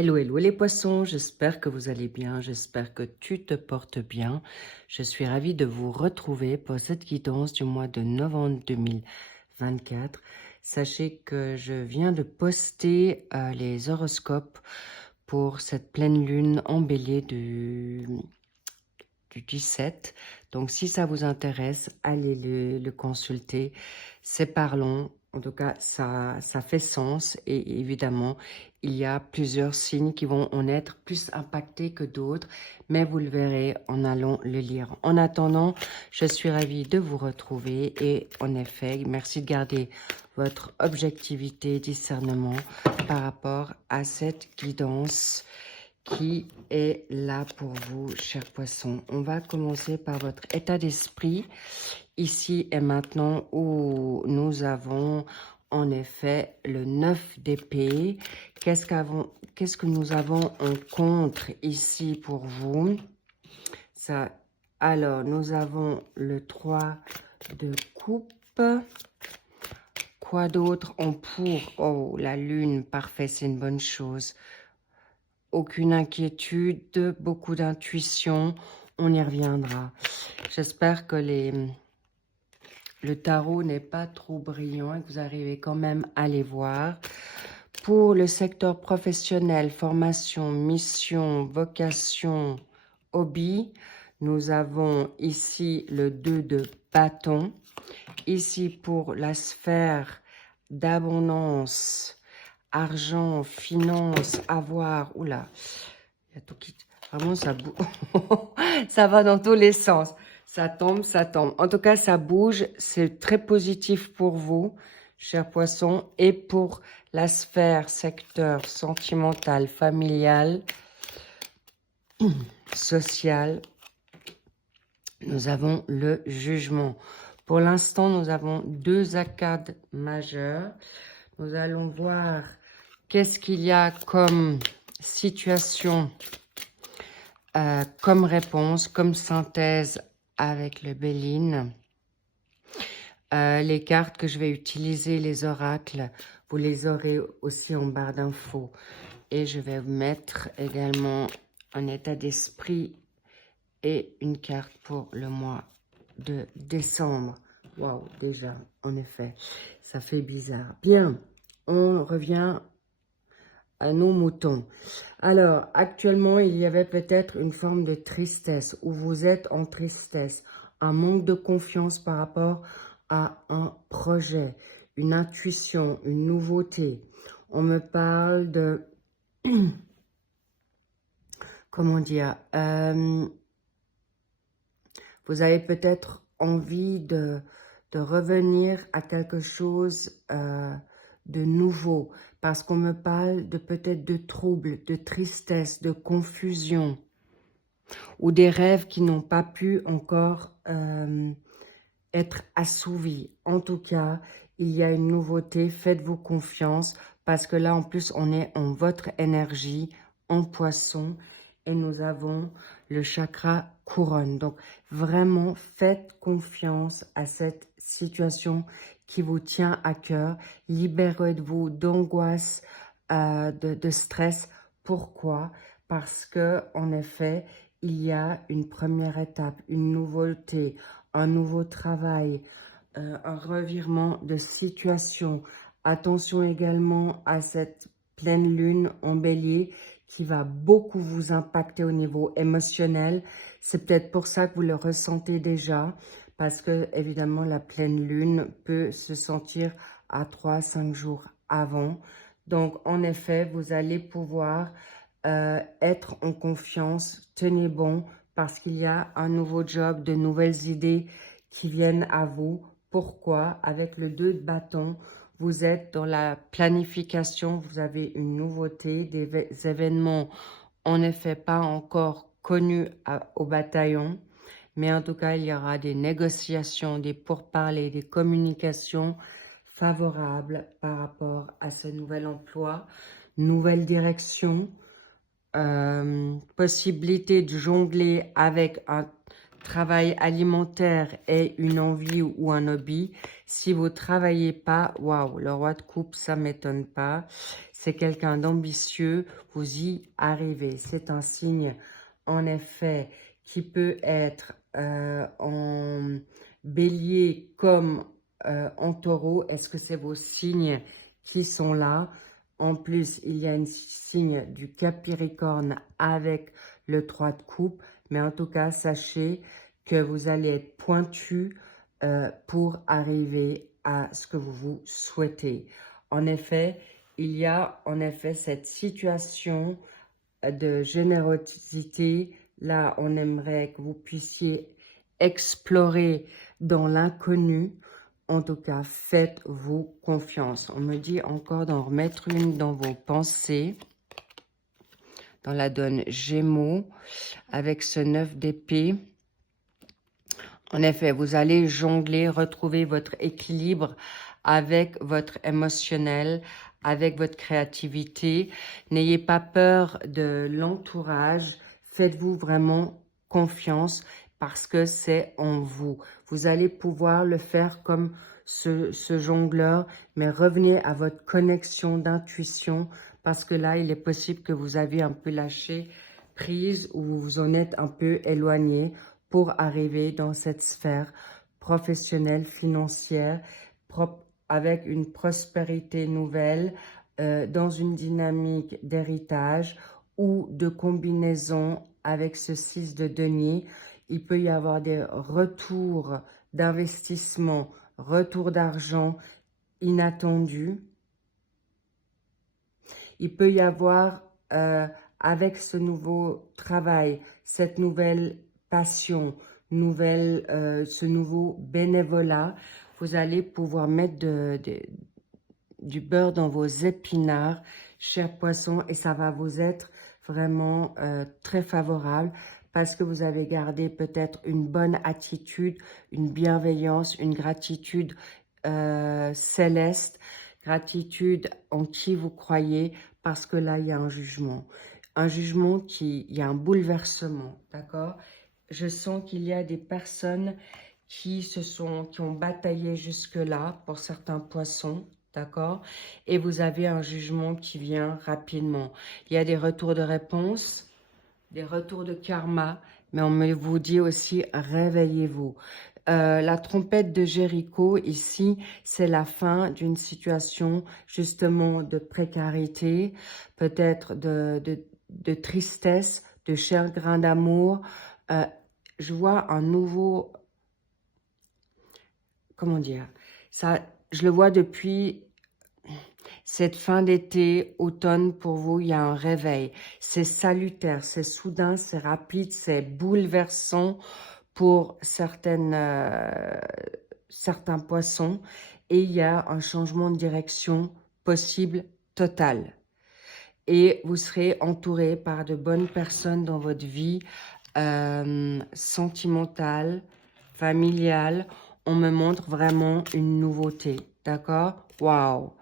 Hello, hello les poissons, j'espère que vous allez bien, j'espère que tu te portes bien. Je suis ravie de vous retrouver pour cette guidance du mois de novembre 2024. Sachez que je viens de poster les horoscopes pour cette pleine lune en bélier du 17. Donc, si ça vous intéresse, allez le consulter. C'est parlant. En tout cas, ça fait sens. Et évidemment, il y a plusieurs signes qui vont en être plus impactés que d'autres. Mais vous le verrez en allant le lire. En attendant, je suis ravie de vous retrouver. Et en effet, merci de garder votre objectivité, discernement par rapport à cette guidance qui est là pour vous, chers poissons. On va commencer par votre état d'esprit, ici et maintenant, où nous avons en effet le 9 d'épée. Qu'est-ce que nous avons en contre ici pour vous? Ça, alors, nous avons le 3 de coupe. Quoi d'autre en pour? Oh, la lune, parfait, c'est une bonne chose. Aucune inquiétude, beaucoup d'intuition, on y reviendra. J'espère que le tarot n'est pas trop brillant et que vous arrivez quand même à les voir. Pour le secteur professionnel, formation, mission, vocation, hobby, nous avons ici le 2 de bâton. Ici pour la sphère d'abondance, argent, finance, avoir, oula, il y a tout qui... Vraiment, ça bouge. Ça va dans tous les sens. Ça tombe, ça tombe. En tout cas, ça bouge. C'est très positif pour vous, chers poissons. Et pour la sphère, secteur sentimental, familial, social, nous avons le jugement. Pour l'instant, nous avons deux arcades majeures. Nous allons voir qu'est-ce qu'il y a comme situation, comme réponse, comme synthèse avec le Béline. Les cartes que je vais utiliser, les oracles, vous les aurez aussi en barre d'infos. Et je vais vous mettre également un état d'esprit et une carte pour le mois de décembre. Waouh, déjà, en effet, ça fait bizarre. Bien, on revient à nos moutons. Alors, actuellement, il y avait peut-être une forme de tristesse, où vous êtes en tristesse, un manque de confiance par rapport à un projet, une intuition, une nouveauté. On me parle de... Comment dire, vous avez peut-être envie de revenir à quelque chose de nouveau, parce qu'on me parle de peut-être de troubles, de tristesse, de confusion, ou des rêves qui n'ont pas pu encore être assouvis. En tout cas, il y a une nouveauté, faites-vous confiance, parce que là, en plus, on est en votre énergie, en poisson, et nous avons le chakra couronne. Donc, vraiment, faites confiance à cette situation qui vous tient à cœur. Libérez-vous d'angoisse, de stress. Pourquoi? Parce que, en effet, il y a une première étape, une nouveauté, un nouveau travail, un revirement de situation. Attention également à cette pleine lune en bélier qui va beaucoup vous impacter au niveau émotionnel. C'est peut-être pour ça que vous le ressentez déjà, parce que évidemment la pleine lune peut se sentir à 3-5 jours avant. Donc en effet, vous allez pouvoir être en confiance, tenez bon, parce qu'il y a un nouveau job, de nouvelles idées qui viennent à vous. Pourquoi? Avec le 2 de bâton, vous êtes dans la planification, vous avez une nouveauté, des événements en effet pas encore connus au bataillon, mais en tout cas, il y aura des négociations, des pourparlers, des communications favorables par rapport à ce nouvel emploi, nouvelle direction, possibilité de jongler avec un travail alimentaire et une envie ou un hobby. Si vous travaillez pas, waouh, le roi de coupe, ça m'étonne pas. c'est quelqu'un d'ambitieux, vous y arrivez. C'est un signe, en effet, qui peut être en bélier comme en taureau. Est-ce que c'est vos signes qui sont là? En plus, il y a un signe du Capricorne avec le 3 de coupe. Mais en tout cas, sachez que vous allez être pointu pour arriver à ce que vous souhaitez. En effet, il y a en effet cette situation de générosité. Là, on aimerait que vous puissiez explorer dans l'inconnu. En tout cas, faites-vous confiance. On me dit encore d'en remettre une dans vos pensées. Dans la donne Gémeaux, avec ce 9 d'épée. En effet, vous allez jongler, retrouver votre équilibre avec votre émotionnel, avec votre créativité. N'ayez pas peur de l'entourage. Faites-vous vraiment confiance parce que c'est en vous. Vous allez pouvoir le faire comme ce jongleur, mais revenez à votre connexion d'intuition parce que là, il est possible que vous avez un peu lâché prise ou vous vous en êtes un peu éloigné pour arriver dans cette sphère professionnelle, financière, avec une prospérité nouvelle, dans une dynamique d'héritage ou de combinaison avec ce 6 de denier. Il peut y avoir des retours d'investissement, retours d'argent inattendus. Il peut y avoir, avec ce nouveau travail, cette nouvelle passion, ce nouveau bénévolat, vous allez pouvoir mettre du beurre dans vos épinards, chers poissons, et ça va vous être vraiment très favorable parce que vous avez gardé peut-être une bonne attitude, une bienveillance, une gratitude céleste, gratitude en qui vous croyez, parce que là, il y a un jugement. Un jugement il y a un bouleversement, d'accord? Je sens qu'il y a des personnes qui ont bataillé jusque-là pour certains poissons, d'accord? Et vous avez un jugement qui vient rapidement. Il y a des retours de réponse, des retours de karma, mais on me vous dit aussi, réveillez-vous. La trompette de Jéricho, ici, c'est la fin d'une situation justement de précarité, peut-être de tristesse, de chagrin d'amour. Je vois un nouveau, comment dire, ça, je le vois depuis cette fin d'été, automne, pour vous, il y a un réveil. C'est salutaire, c'est soudain, c'est rapide, c'est bouleversant pour certains poissons. Et il y a un changement de direction possible, total. Et vous serez entouré par de bonnes personnes dans votre vie sentimentale, familiale. On me montre vraiment une nouveauté, d'accord? Waouh!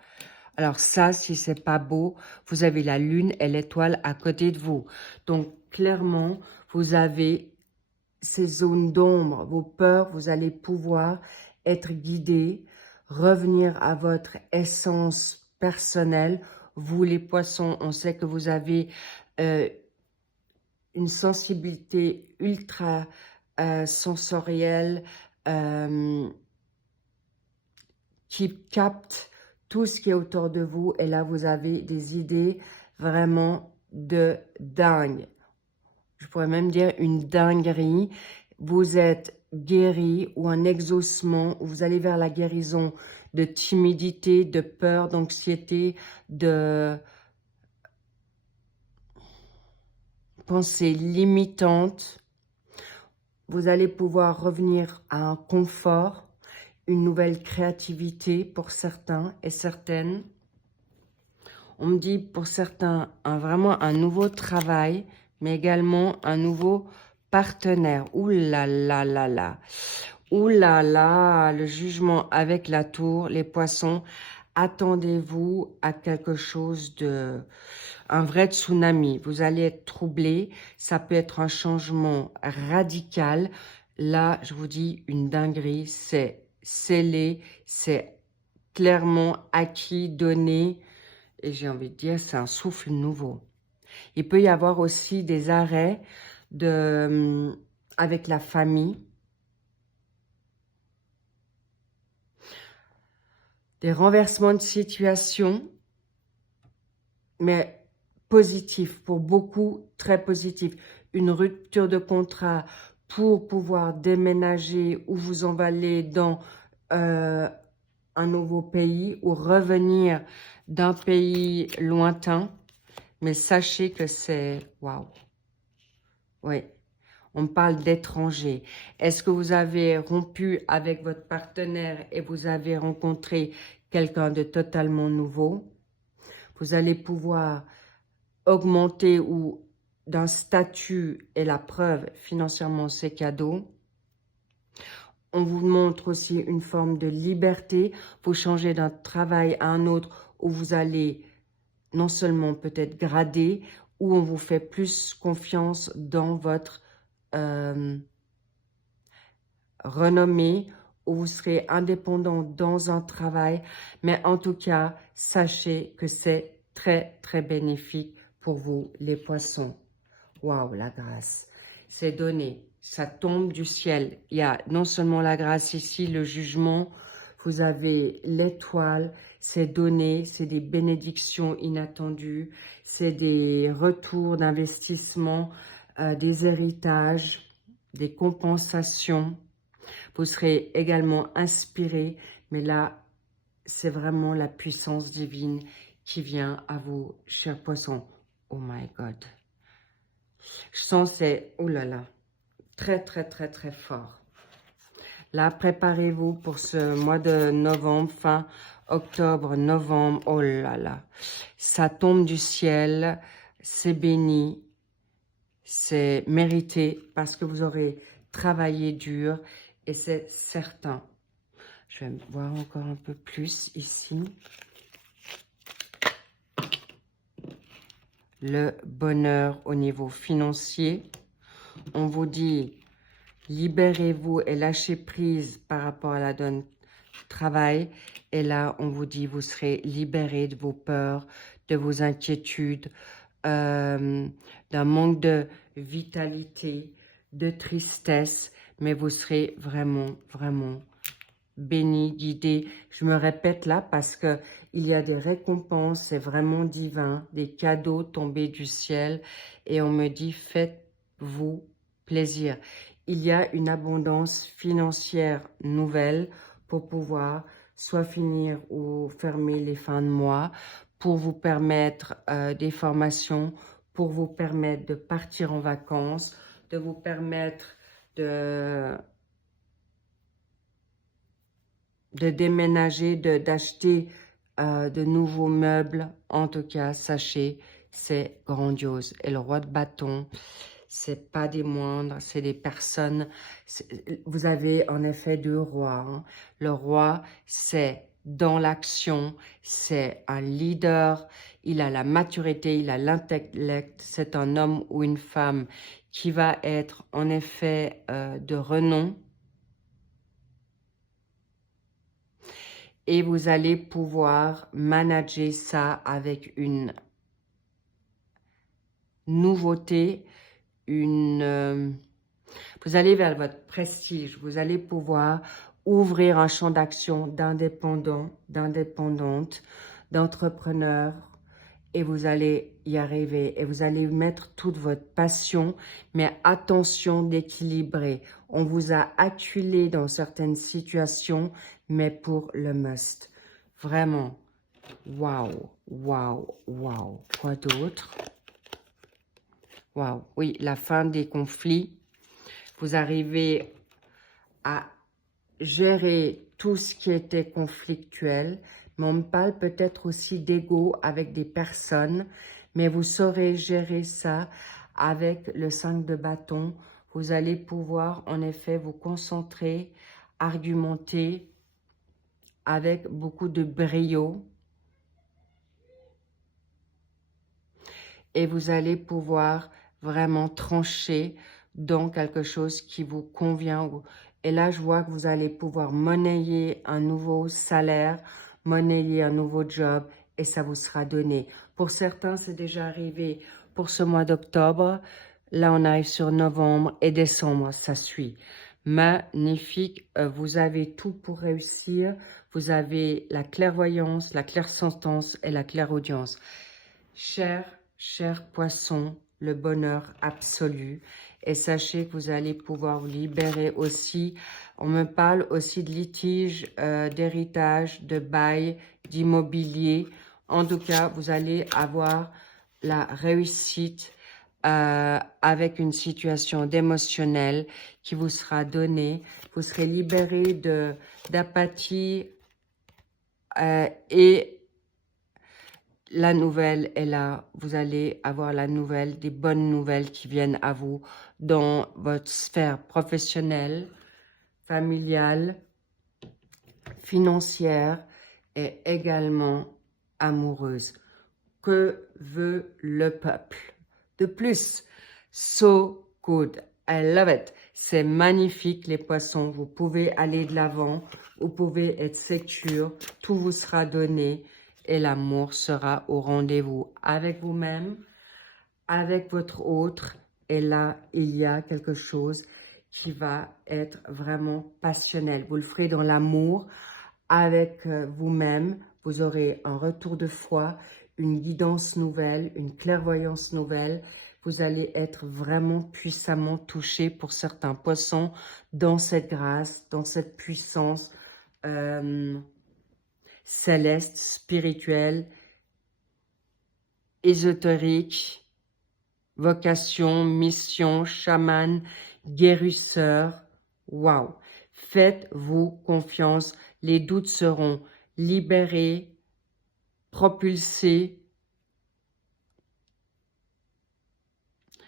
Alors ça, si c'est pas beau, vous avez la lune et l'étoile à côté de vous. Donc, clairement, vous avez ces zones d'ombre, vos peurs, vous allez pouvoir être guidé, revenir à votre essence personnelle. Vous, les poissons, on sait que vous avez une sensibilité ultra sensorielle qui capte tout ce qui est autour de vous. Et là, vous avez des idées vraiment de dingue. Je pourrais même dire une dinguerie. Vous êtes guéri ou un exaucement, où vous allez vers la guérison de timidité, de peur, d'anxiété, de pensées limitantes. Vous allez pouvoir revenir à un confort, une nouvelle créativité pour certains et certaines. On me dit pour certains vraiment un nouveau travail, mais également un nouveau partenaire. Ouh là là là là. Ouh là là, le jugement avec la tour, les poissons. Attendez-vous à quelque chose de... un vrai tsunami. Vous allez être troublé. Ça peut être un changement radical. Là, je vous dis, une dinguerie. C'est scellé, c'est clairement acquis, donné. Et j'ai envie de dire, c'est un souffle nouveau. Il peut y avoir aussi des arrêts avec la famille. Des renversements de situation, mais positifs, pour beaucoup, très positifs. Une rupture de contrat pour pouvoir déménager ou vous envaler dans un nouveau pays ou revenir d'un pays lointain. Mais sachez que c'est... Waouh! Oui. On parle d'étrangers. Est-ce que vous avez rompu avec votre partenaire et vous avez rencontré quelqu'un de totalement nouveau? Vous allez pouvoir augmenter ou d'un statut et la preuve financièrement c'est cadeau. On vous montre aussi une forme de liberté. Vous changez d'un travail à un autre où vous allez non seulement peut-être grader, où on vous fait plus confiance dans votre renommée, où vous serez indépendant dans un travail. Mais en tout cas, sachez que c'est très, très bénéfique pour vous, les poissons. Waouh, la grâce. C'est donné. Ça tombe du ciel. Il y a non seulement la grâce ici, le jugement, vous avez l'étoile, c'est donné, c'est des bénédictions inattendues, c'est des retours d'investissement, des héritages, des compensations. Vous serez également inspiré, mais là, c'est vraiment la puissance divine qui vient à vous, chers poissons. Oh my God. Je sens c'est, oh là là, très, très, très, très fort. Là, préparez-vous pour ce mois de novembre, fin octobre, novembre. Oh là là, ça tombe du ciel, c'est béni, c'est mérité parce que vous aurez travaillé dur et c'est certain. Je vais voir encore un peu plus ici. Le bonheur au niveau financier. On vous dit, libérez-vous et lâchez prise par rapport à la donne travail. Et là, on vous dit, vous serez libéré de vos peurs, de vos inquiétudes, d'un manque de vitalité, de tristesse. Mais vous serez vraiment, vraiment béni, guidé. Je me répète là parce que il y a des récompenses, c'est vraiment divin, des cadeaux tombés du ciel. Et on me dit, faites-vous plaisir. Il y a une abondance financière nouvelle pour pouvoir soit finir ou fermer les fins de mois, pour vous permettre des formations, pour vous permettre de partir en vacances, de vous permettre de déménager, d'acheter de nouveaux meubles. En tout cas, sachez, c'est grandiose. Et le roi de bâton, c'est pas des moindres, c'est des personnes. Vous avez en effet deux rois. Hein. Le roi, c'est dans l'action, c'est un leader, il a la maturité, il a l'intellect, c'est un homme ou une femme qui va être en effet de renom. Et vous allez pouvoir manager ça avec une nouveauté, vous allez vers votre prestige, vous allez pouvoir ouvrir un champ d'action d'indépendant, d'indépendante, d'entrepreneur, et vous allez y arriver, et vous allez mettre toute votre passion, mais attention d'équilibrer. On vous a acculé dans certaines situations, mais pour le must. Vraiment, waouh, waouh, waouh. Quoi d'autre? Waouh, oui, la fin des conflits. Vous arrivez à gérer tout ce qui était conflictuel, mais on me parle peut-être aussi d'ego avec des personnes, mais vous saurez gérer ça avec le 5 de bâton. Vous allez pouvoir en effet vous concentrer, argumenter avec beaucoup de brio. Et vous allez pouvoir vraiment trancher dans quelque chose qui vous convient. Et là, je vois que vous allez pouvoir monnayer un nouveau salaire, monnayer un nouveau job et ça vous sera donné. Pour certains, c'est déjà arrivé pour ce mois d'octobre. Là, on arrive sur novembre et décembre, ça suit. Magnifique, vous avez tout pour réussir. Vous avez la clairvoyance, la clairsentence et la clairaudience. Cher poisson, le bonheur absolu. Et sachez que vous allez pouvoir vous libérer aussi. On me parle aussi de litige, d'héritage, de bail, d'immobilier. En tout cas, vous allez avoir la réussite avec une situation d'émotionnel qui vous sera donnée. Vous serez libéré d'apathie et la nouvelle est là. Vous allez avoir la nouvelle, des bonnes nouvelles qui viennent à vous dans votre sphère professionnelle, familiale, financière et également amoureuse. Que veut le peuple de plus? So good. I love it. C'est magnifique, les poissons. Vous pouvez aller de l'avant. Vous pouvez être sécure. Tout vous sera donné. Et l'amour sera au rendez-vous avec vous-même, avec votre autre. Et là, il y a quelque chose qui va être vraiment passionnel. Vous le ferez dans l'amour avec vous-même. Vous aurez un retour de foi, une guidance nouvelle, une clairvoyance nouvelle. Vous allez être vraiment puissamment touché pour certains poissons dans cette grâce, dans cette puissance céleste, spirituelle, ésotérique, vocation, mission, chaman, guérisseur. Waouh! Faites-vous confiance. Les doutes seront libérés, propulsés.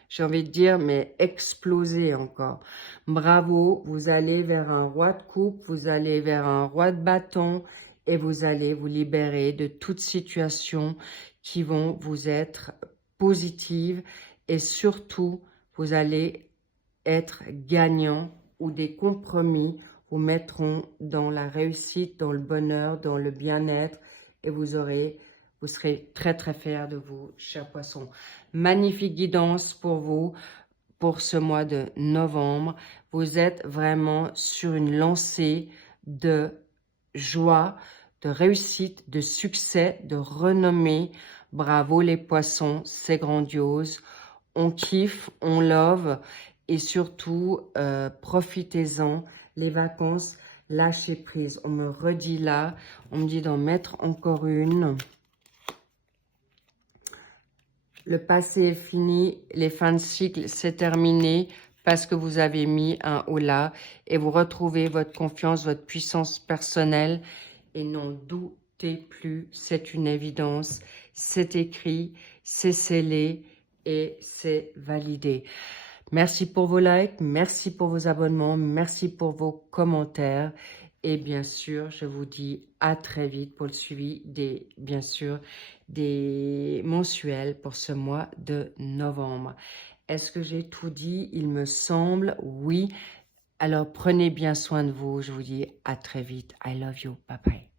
J'ai envie de dire, mais exploser encore. Bravo, vous allez vers un roi de coupe, vous allez vers un roi de bâton et vous allez vous libérer de toute situation qui vont vous être positives et surtout, vous allez être gagnant ou des compromis vous mettront dans la réussite, dans le bonheur, dans le bien-être et vous serez très très fiers de vous, chers poissons. Magnifique guidance pour vous, pour ce mois de novembre. Vous êtes vraiment sur une lancée de joie, de réussite, de succès, de renommée. Bravo les poissons, c'est grandiose. On kiffe, on love et surtout, profitez-en. Les vacances, lâchez prise. On me redit là, on me dit d'en mettre encore une. Le passé est fini, les fins de cycle, c'est terminé parce que vous avez mis un holà et vous retrouvez votre confiance, votre puissance personnelle. Et n'en doutez plus, c'est une évidence, c'est écrit, c'est scellé et c'est validé. Merci pour vos likes, merci pour vos abonnements, merci pour vos commentaires. Et bien sûr, je vous dis à très vite pour le suivi bien sûr, des mensuels pour ce mois de novembre. Est-ce que j'ai tout dit? Il me semble, oui. Alors, prenez bien soin de vous. Je vous dis à très vite. I love you. Bye bye.